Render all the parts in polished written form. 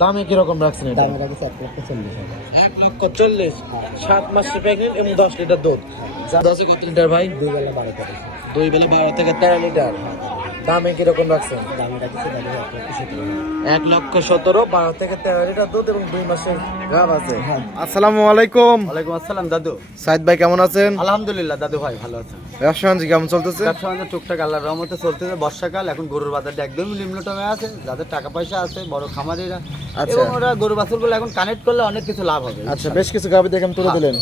দামে কিরকম রাখছেন এটা? দামে রাখছে 1,40,000। 1,40,000। 7 মাসের প্রেগনেন্ট এবং 10 লিটার দুধ। দশে কত লিটার ভাই? 2 বেলা 12 করে। 2 বেলা 12 থেকে 13 লিটার। দামে কিরকম রাখছেন? দামে রাখছে দাদু 1,17,000। 1,17,000, 12 থেকে 13 লিটার দুধ এবং 2 মাসের গাভ আছে। হ্যাঁ। আসসালামু আলাইকুম। ওয়ালাইকুম আসসালাম দাদু। সাইদ ভাই কেমন আছেন? আলহামদুলিল্লাহ দাদু ভাই ভালো আছেন। ব্যবসা বাণিজ্য কেমন চলতেছে? ব্যবসা বাণিজ্য টুকটাক আল্লাহর রহমতে চলতেছে। বর্ষাকাল, এখন গরুর বাজারটা একদমই নিম্নতমে আছে। যাদের টাকা পয়সা আছে, বড় খামারিরা, আচ্ছা। এবং ওরা গরু বাছুরগুলো এখন কানেক্ট করলে অনেক কিছু লাভ হবে। আচ্ছা, বেশ কিছু গাভী দেখেন তুলে দিলেন।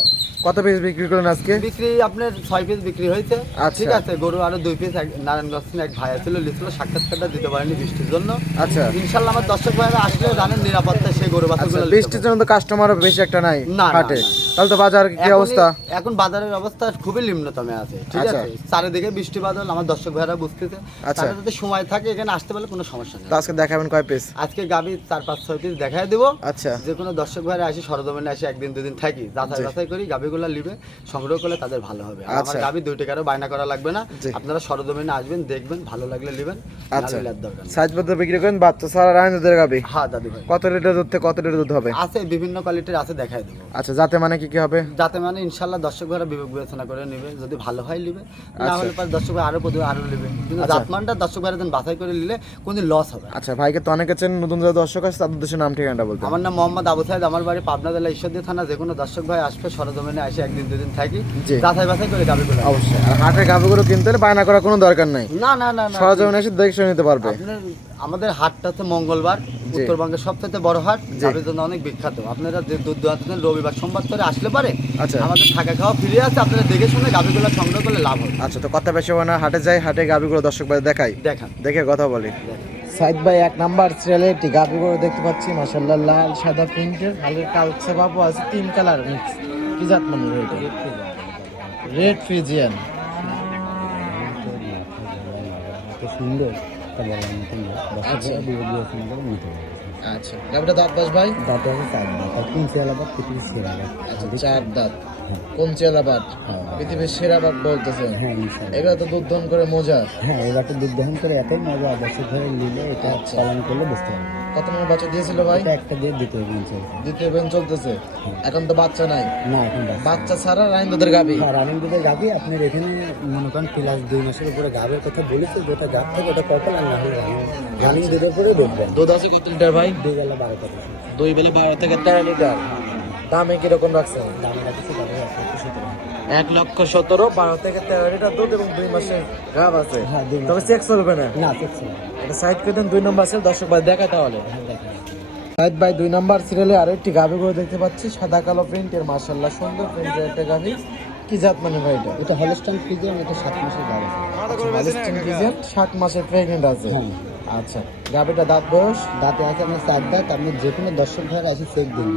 কত পিস বিক্রি করলেন আজকে? বিক্রি আপনার 6 পিস বিক্রি হয়েছে। আচ্ছা। ঠিক আছে, গরু আরো 2 পিস নারায়ণগঞ্জ এক ভাই ছিল, লিখছিল সাক্ষাৎকারটা দিতে পারেনি বৃষ্টির জন্য। আচ্ছা ইনশাল্লাহ আমার দর্শক ভাইরা আসলে জানেন নিরাপত্তা সেই গরু আচ্ছা, বাছুরগুলো বৃষ্টির জন্য তো কাস্টমার বেশি একটা নাই না, না, হাটে। না। তাহলে তো বাজার কি অবস্থা? এখন বাজারের অবস্থা খুবই নিম্নতমে আছে। ঠিক আচ্ছা। আছে, চারিদিকে বৃষ্টি বাদল, আমার দর্শক ভাইরা বুঝতেছে। আচ্ছা। তারা যদি সময় থাকে এখানে আসতে পারলে কোনো সমস্যা নেই। তো আজকে দেখাবেন কয় পিস? আজকে গাবি 4-5-6 পিস দেখাই দেবো। আচ্ছা যে কোনো দর্শক ভাইরা আসি সরজমিনে আসি একদিন দুদিন থাকি, যাচাই বাছাই করি, গাবিগুলো নিবে সংগ্রহ করলে তাদের ভালো হবে। আর আমার আচ্ছা। গাবি 2 টাকারও বায়না করা লাগবে না। জি। আপনারা সরজমিনে আসবেন, দেখবেন, ভালো লাগলে নেবেন। আচ্ছা, নাহলে আর দরকার নেই। সাইজ পত্র বিক্রি করেন বাচ্চা সারা রাইন দুধের গাবি। হ্যাঁ দাদু ভাই, কত লিটার দুধ থেকে কত লিটার দুধ হবে? আছে বিভিন্ন কোয়ালিটির আছে, দেখাই দেবো। আচ্ছা, যাতে মানে কি কি হবে? যাতে মানে ইনশাল্লাহ দর্শক ভাইরা বিবেক বিবেচনা করে নেবে, যদি ভালো হয় নিবে, না আচ্ছা। হলে পরে দর্শক ভাই আরো আরো নেবে। কিন্তু আচ্ছা। জাতমানটা দর্শক ভাইরা যেন বাছাই করে নিলে কোনো লস হবে না। আচ্ছা, ভাইকে তো অনেকে চেন, নতুন যারা দর্শক আছে তাদের উদ্দেশ্যে নাম ঠিকানাটা বলতে। আমার নাম মোহাম্মদ আবু সাইদ, আমার বাড়ি পাবনা জেলা ঈশ্বরদী থানা। যে কোনো দর্শক ভাই আসবে সরজমিনে আসে একদিন দুদিন থাকি, জি। যাচাই বাছাই করে গাবি করে। অবশ্যই। আর হাটের গাবিগুলো কিনতে হলে বায়না করার কোনো দরকার নাই, না না না না, সরজমিনে এসে দেখে শুনে নিতে পারবে। আপনার আমাদের হাটটা হচ্ছে মঙ্গলবার, জি। উত্তরবঙ্গের সবচেয়ে বড় হাট, জি। গাবির জন্য অনেক বিখ্যাত। আপনারা যে দুধ দোয়াতে রবিবার সোমবার করে আসলে পারে। আচ্ছা আমাদের থাকা খাওয়া ফ্রি আছে, আপনারা দেখে শুনে গাবিগুলো সংগ্রহ করলে লাভ হবে। আচ্ছা, তো কথা বেশি হবে না, হাটে যাই, হাটে গাবিগুলো দর্শক ভাই দেখাই, দেখান দেখে কথা বলি। দেখান। সাইদ ভাই 1 নাম্বার সিরিয়ালে একটি গাভি গরু দেখতে পাচ্ছি, মাশাআল্লাহ, লাল সাদা প্রিন্টের, হালকা কালচে বাবু আছে, 3 কালার মিক্স। কি জাত মানে এটা? Red Friesian. সুন্দর আচ্ছা। আচ্ছা, গাভিটা দাঁত বাস ভাই? দাঁতে আছে 4 দাঁত, 3 সেলা দাঁত, পৃথিবীর সেরা দাঁত। আচ্ছা, 4 দাঁত। কোন চেলা বাট? হ্যাঁ। পৃথিবীর সেরা বাট বলতেছে। হ্যাঁ ইনশাআল্লাহ। এগুলো তো দুধ দহন করে মজা। হ্যাঁ, এবারটা দুধ দহন করে এতই মজা, দর্শক ভাই নিলে এটা আচ্ছা। পালন করলে বুঝতে পারবে। কত নম্বর বাচ্চা দিয়েছিল ভাই? এটা একটা দিয়ে দিতে হবে ইনশাআল্লাহ। দ্বিতীয় বেন চলতেছে। এখন তো বাচ্চা নাই। না এখন বাচ্চা ছাড়া রাইন দুধের গাভি। হ্যাঁ, রানিং দুধের গাভি। আপনার এখানে মনে করেন প্লাস 2 মাসের উপরে গাভের কথা বলেছে, যেটা গাভ থেকে ওটা কপাল, আর না হলে রানিং দুধের উপরে দেখবেন। দুধ আছে কত লিটার ভাই? 2 বেলা 12 করে। 2 বেলা 12 থেকে 13 লিটার। দামে কিরকম রাখছেন? দাম রাখছে দাদু 1,17,000। 1,17,000, 12 থেকে 13 লিটার দুধ এবং 2 মাসের গাভ আছে। হ্যাঁ, 2 মাস। তবে চেক চলবে না। না দেখছি না। এটা সাইড করে দেন, 2 নম্বর আছে, দর্শক ভাই দেখা তাহলে। হ্যাঁ দেখেন। সাইদ ভাই 2 নম্বর সিরিয়ালে আরো একটি গাভি গরু দেখতে পাচ্ছি, সাদা কালো প্রিন্টের, মাশাআল্লাহ, সুন্দর প্রিন্টের একটা গাভি। কি জাত মানে ভাই এটা? এটা হলস্টাইন ফ্রিজিয়ান, এটা 7 মাসের গাভ আছে। হলস্টাইন ফ্রিজিয়ান, 7 মাসের প্রেগন্যান্ট আছে। হ্যাঁ। আচ্ছা, গাভিটা দাঁত বয়স? দাঁতে আছে আপনার 4 দাঁত। আপনি যে কোনো দর্শক ভাই আসি চেক দিন,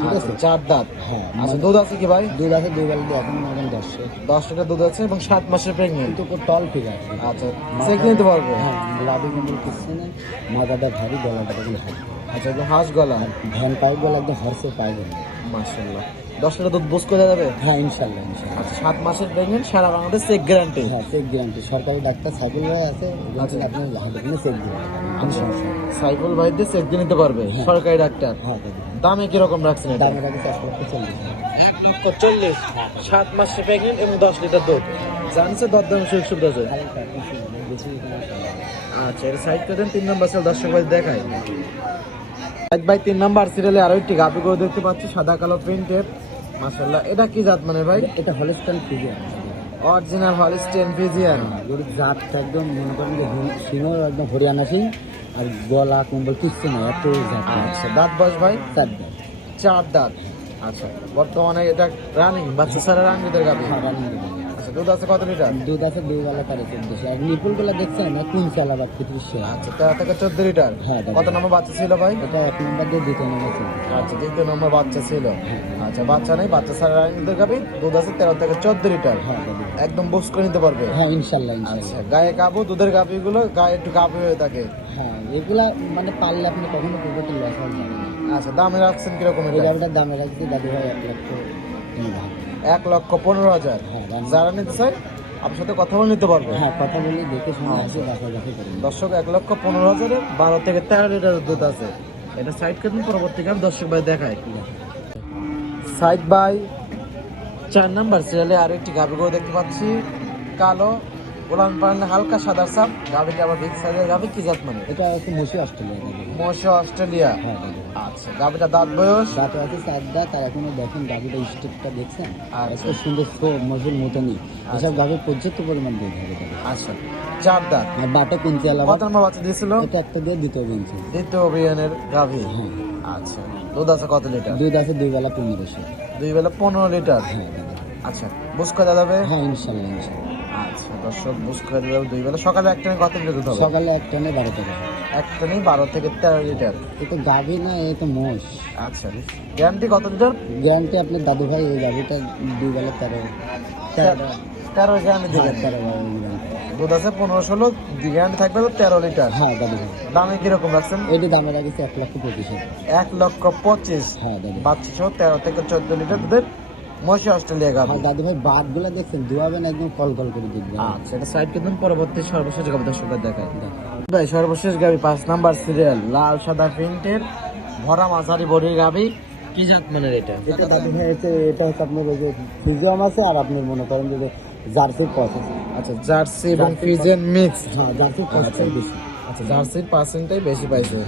ঠিক আছে? 4 দাঁত। হ্যাঁ, আচ্ছা, দুধ আছে কি ভাই? দুধ আছে 2 বেলা দিয়ে, এখন মতন 10 লিটার দুধ আছে এবং 7 মাসের প্রেগন্যান্ট। কিন্তু টল ঠিক আছে। আচ্ছা, চেক নিতে পারবে? হ্যাঁ, লাভি কিন্তু কিছু নেই, মাথাটা ভারী, গলাটা কিন্তু ভারী। আচ্ছা, একদম হাঁস গলা। ধান পাইপ বলে একদম হর্ষে পাইব। মাশাআল্লাহ, 10 লিটার দুধ বুঝ করে যাবে? হ্যাঁ ইনশাল্লাহ ইনশাল্লাহ। আচ্ছা, 7 মাসের প্রেগন্যান্ট, সারা বাংলাদেশ চেক গ্যারান্টি। হ্যাঁ চেক গ্যারান্টি, সরকারি ডাক্তার সাইকেলরা আছে, আচ্ছা। আপনি হাতে কিনে চেক দিবেন, কোনো সমস্যা নেই। সাইফুল ভাইদের চেক দিয়ে নিতে পারবে, সরকারি ডাক্তার। হ্যাঁ দাদা। দামে কিরকম রাখছেন এটা? দামের আগে 1,40,000। 1,40,000, 7 মাসের প্রেগন্যান্ট এবং 10 লিটার দুধ। জানছে দরদাম সুযোগ সুবিধা আছে? হালকা কিছু বেশি কোনো সমস্যা নেই। আচ্ছা, এর সাইড করে দেন, 3 নম্বর সেল দর্শক ভাই দেখায়। সাইদ ভাই 3 নম্বর সিরিয়ালে আরো একটি গাভি গরু দেখতে পাচ্ছি, সাদা কালো প্রিন্টের, মাশাআল্লাহ। এটা কি জাত মানে ভাই? এটা Holstein Friesian, original Holstein Friesian. গরুর জাতটা একদম মনে করেন যে সিংহ একদম হরিয়ানা সিং, আর গলা কম্বল কিচ্ছু না, এত জাত। আচ্ছা, দাঁত বয়স ভাই? 4 দাঁত। 4 দাঁত। আচ্ছা, বর্তমানে এটা রানিং, বাচ্চা ছাড়া রানিং দুধের গাভি। হ্যাঁ রানিং দুধ। আচ্ছা, দুধ আছে কত লিটার? দুধ আছে 2 বেলা 14,000। আর নিপুলগুলো দেখছেন না, 3 চালা বা 30। আচ্ছা, 13 থেকে 14 লিটার। হ্যাঁ, দাদা। কত নম্বর বাচ্চা ছিল ভাই? এটা 1 নম্বর দিয়ে 2 নম্বর ছিল। আচ্ছা, 2 নম্বর বাচ্চা ছিল। আচ্ছা, বাচ্চা নেই, বাচ্চা ছাড়া রানিং দুধের গাভি, দুধ আছে 13 থেকে 14 লিটার। হ্যাঁ দাদা। একদম বুস্ট করে নিতে পারবে। হ্যাঁ ইনশাল্লাহ আচ্ছা, ইনশাল্লাহ। গায়ে কাবু, দুধের গাভিগুলো গায়ে একটু কাবু হয়ে থাকে। হ্যাঁ, এগুলা মানে পারলে আপনি কখনো পুকুরতে লস হওয়া যাবে না। আচ্ছা, দামে রাখছেন কিরকম এই এটা? গাড়িটার দামে রাখছি দাদু ভাই 1,15,000। 1,15,000। হ্যাঁ দাম- যারা নিতে চায় আপনার সাথে কথা বলে নিতে পারবে। হ্যাঁ, কথা বলি, দেখে শুনে আসি, বাসা বাসা করি। দর্শক, 1,15,000 12 থেকে 13 লিটার দুধ আছে। এটা সাইড করুন, পরবর্তীকালে দর্শক ভাই দেখায় সাইড বাই 4 নাম্বার সিরিয়ালে আরো একটি গাভী গরু দেখতে পাচ্ছি, কালো উলান পালান হালকা সাদা সাপ। গাভীটা আবার বিগ সাইজের গাভী, কি জাত মানে? এটা হচ্ছে মসি অস্ট্রেলিয়া দাদু। মশা অস্ট্রেলিয়া। হ্যাঁ দাদু। আচ্ছা, গাভীটা দাঁত বয়স? দাঁতে আছে 4 দাঁত। আর এখনো দেখেন গাভীটা স্টেপটা দেখছেন, আচ্ছা। এত সুন্দর মজুর মতনই। এসব গাভী পর্যাপ্ত পরিমাণ দুধ হবে দাদু। আচ্ছা, 4 দাঁত। আর বাটা কিনতে আলাদা। কত নম্বর বাচ্চা দিয়েছিল? এটা একটা দিয়ে দ্বিতীয় কিনছে। দ্বিতীয় অভিযানের গাভী। হ্যাঁ। আচ্ছা, দুধ আছে কত লিটার? দুধ আছে 2 বেলা 1500। 2 বেলা 15 লিটার। হ্যাঁ দাদু। আচ্ছা, বুঝ করে যাবে? হ্যাঁ ইনশাল্লাহ ইনশাল্লাহ। আচ্ছা দর্শক, বুঝ করে যাবে 2 বেলা। সকালে একটা কত লিটার দুধ হবে? সকালে এক টানে 12 একটা নেই 12 থেকে 13 লিটার। এ তো গাভী না, এ তো মোষ। আচ্ছা, গ্যারান্টি কত লিটার? গ্যারান্টি আপনার দাদু ভাই এই গাভীটা 2 বেলা 13 গ্যারান্টি দেবেন। 13 দুধ আছে 15-16, গ্যারান্টি থাকবে তো 13 লিটার। হ্যাঁ দাদু ভাই। দামে কিরকম রাখছেন? এটি দামে রাখছে 1,25,000। 1,25,000। হ্যাঁ দাদু। বাচ্চা সহ 13 থেকে 14 লিটার দুধের মশি অস্ট্রেলিয়া গাভী। হ্যাঁ দাদু ভাই, বাটগুলো দেখছেন ধোয়াবেন একদম কল কল করে দেখবেন। আচ্ছা, এটা সাইড করুন, পরবর্তী সর্বশেষ গাভী দর্শকদের দেখায় ভাই। সর্বশেষ গাভী 5 নাম্বার সিরিয়াল, লাল সাদা প্রিন্টের, ভরা মাঝারি বডির গাভী, কি জাত মানের এটা? এটা দাদু ভাই এটা হচ্ছে আপনার ওই যে ফিজিয়াম আছে, আর আপনি মনে করেন যে জার্সির পথ আছে। আচ্ছা, জার্সি এবং ফ্রিজেন মিক্স। হ্যাঁ, জার্সির পথটাই বেশি। আচ্ছা, জার্সির পার্সেন্টটাই বেশি পাইছে।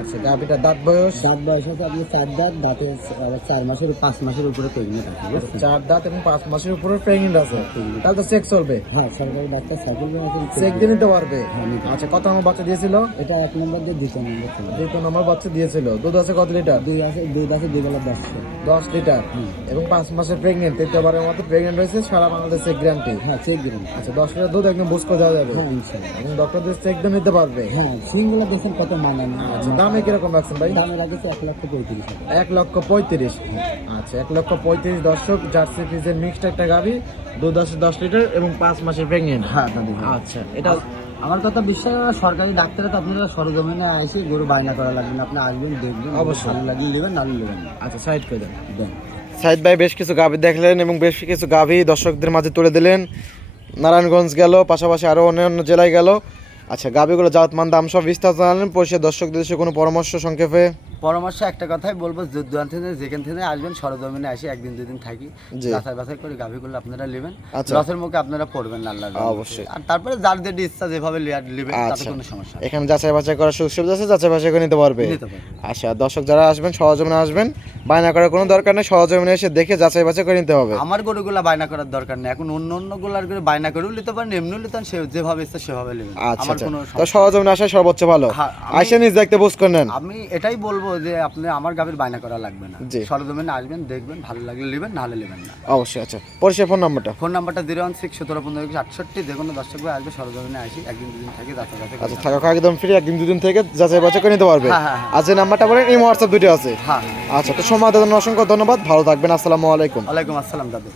আচ্ছা, গাভীটা দাঁত বয়স? দাঁত বয়স আছে আপনি 4 দাঁত। দাঁতে আবার 4 মাসের 5 মাসের উপরে প্রেগনেন্ট আছে, বুঝছেন? 4 দাঁত এবং 5 মাসের উপরে প্রেগনেন্ট আছে, তাহলে তো চেক চলবে। হ্যাঁ, সরকারি ডাক্তার সাইকেল আছে। চেক দিয়ে নিতে পারবে। হ্যাঁ, নিতে। আচ্ছা, কত নম্বর বাচ্চা দিয়েছিল? এটা 1 নম্বর দিয়ে 2 নম্বর ছিল। 2 নম্বর বাচ্চা দিয়েছিল। দুধ আছে কত লিটার? দুধ আছে 2 বেলা 10। 10 লিটার এবং 5 মাসের প্রেগনেন্ট, 3বারের মতো প্রেগনেন্ট রয়েছে, সারা বাংলাদেশ চেক গ্যারান্টি। হ্যাঁ, চেক দিবেন। আচ্ছা, 10 লিটার দুধ একদম বুঝ করে দেওয়া যাবে হ্যাঁ ইনশাআল্লাহ। এবং ডক্টরদের চেক দিয়ে নিতে পারবে। হ্যাঁ, সিংগুলো দেখেন কত মানানো। আচ্ছা, দামে কিরকম রাখছেন ভাই? দামে লাগেছে 1,35,000। 1,35,000। আচ্ছা, 1,35,000 দর্শক। জার্সি ফ্রিজের মিক্সড একটা গাভী, দুধ আছে 10 লিটার এবং 5 মাসের প্রেগনেন্ট। হ্যাঁ দাদু ভাই। আচ্ছা, এটা আমার কথা বিশ্বাস করেন, সরকারি ডাক্তারে তো আপনারা সরজমিনে এসে গরু বায়না করা লাগবে না। আপনি আসবেন, দেখবেন, অবশ্যই। ভালো লাগলে নেবেন, না নেবেন না। আচ্ছা, সাইড করে দেন। দেন। সাইদ ভাই বেশ কিছু গাভী দেখলেন এবং বেশ কিছু গাভী দর্শকদের মাঝে তুলে দিলেন। নারায়ণগঞ্জ গেল, পাশাপাশি আরও অন্যান্য জেলায় গেল। আচ্ছা, গাভীগুলো জাতমান দাম সব বিস্তারিত জানালেন। পরিষদ দর্শকদের দেশে কোনো পরামর্শ সংক্ষেপে? পরামর্শ একটা কথাই বলবো, দূর থেকে যেখান থেকে আসবেন সরজমিনে আসে 1-2 দিন থাকি, জি। যাচাই বাছাই করে গাভীগুলো আপনারা নেবেন। আচ্ছা। লসের মুখে আপনারা পড়বেন না, আল্লাহর রহমতে। অবশ্যই। আর তারপরে যার যেটা ইচ্ছা যেভাবে নেবেন, তাতে আচ্ছা, কোনো সমস্যা নেই। এখানে যাচাই বাছাই করার সুযোগ সুবিধা আছে, যাচাই বাছাই করে নিতে পারবে। নিতে পারবেন। আচ্ছা, দর্শক যারা আসবেন সরজমিনে আসবেন, বায়না করার কোনো দরকার নেই, সরজমিনে এসে দেখে যাচাই বাছাই করে নিতে হবে। আমার গরুগুলা বায়না করার দরকার নেই। এখন অন্য গুলার করে বায়না করেও নিতে পারেন, এমনিও নিতে পারেন, সে যেভাবে ইচ্ছা সেভাবে নেবেন। আচ্ছা, আমার আচ্ছা, কোনো তো সমস্যা সরজমিনে আসা সর্বোচ্চ ভালো। হ্যাঁ, আইসে নিজ দেখতে বুঝ করে নেন। আমি এটাই বলবো যে আপনি আমার গাভীর বায়না করা লাগবে না। জি। সরজমিনে আসবেন, দেখবেন, ভালো লাগলে নেবেন, না হলে নেবেন না। অবশ্যই। আচ্ছা, পরিষেবা ফোন নাম্বারটা? ফোন নাম্বারটা 016-17-15-68। যে কোনো দর্শক ভাই আসবে, সরজমিনে আসি, 1-2 দিন থাকি, যাচাই বাছাই করে আচ্ছা, থাকা একদম ফ্রি, 1-2 দিন থেকে যাচাই বাছাই করে নিতে পারবে। হ্যাঁ, হ্যাঁ, হ্যাঁ। আর যে নাম্বারটা বলেন, এই হোয়াটসঅ্যাপ দুটো আছে। হ্যাঁ। আচ্ছা, তো সময় দেওয়ার জন্য অসংখ্য ধন্যবাদ। ভালো থাকবেন। আসসালামু আলাইকুম। ওয়ালাইকুম আসসালাম দাদু।